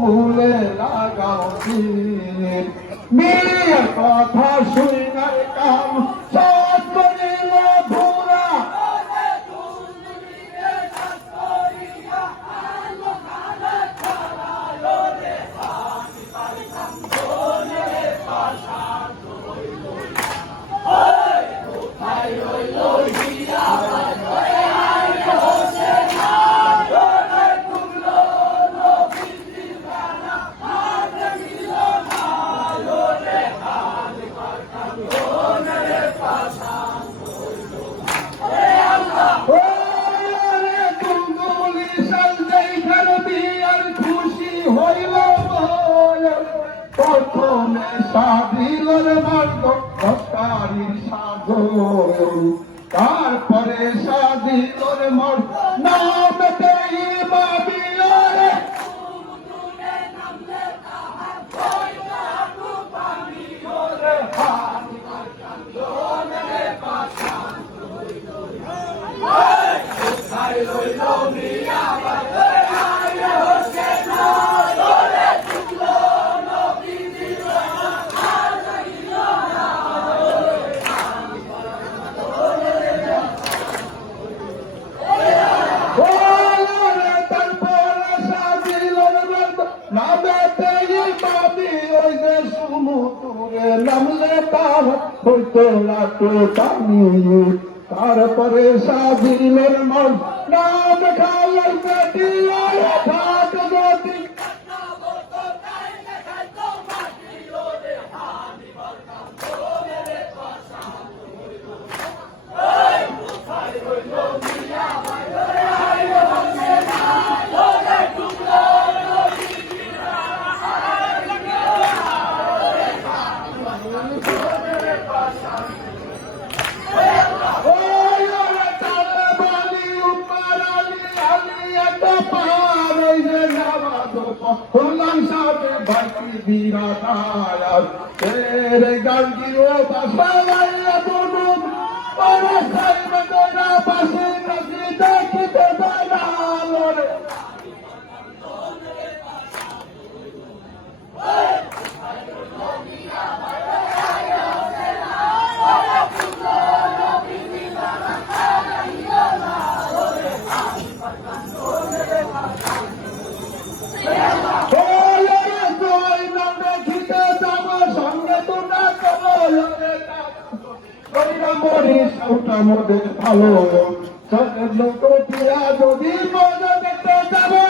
মূলে লাগাও মেয়ের কথা শুনি নাই কাম সব করিল ধুরা প্রথমে সাধিলর মার্গ হকারির সাগর তারপরে সাধিলর মার্গ নামতে বাবিলরে নামলে তার হইতো লাগতো টানি তারপরে সাজিলের মন নাম খাওয়ার বেটি ঘাট গতি বিরাটায়ার তেরে গাঙ্গিও বাসালাইয়া বনুম পরসাই মদনা পাশে কাছে দেখিতে দালালরে মোদের ভালো লোক যদি মজা দেখতে যাবো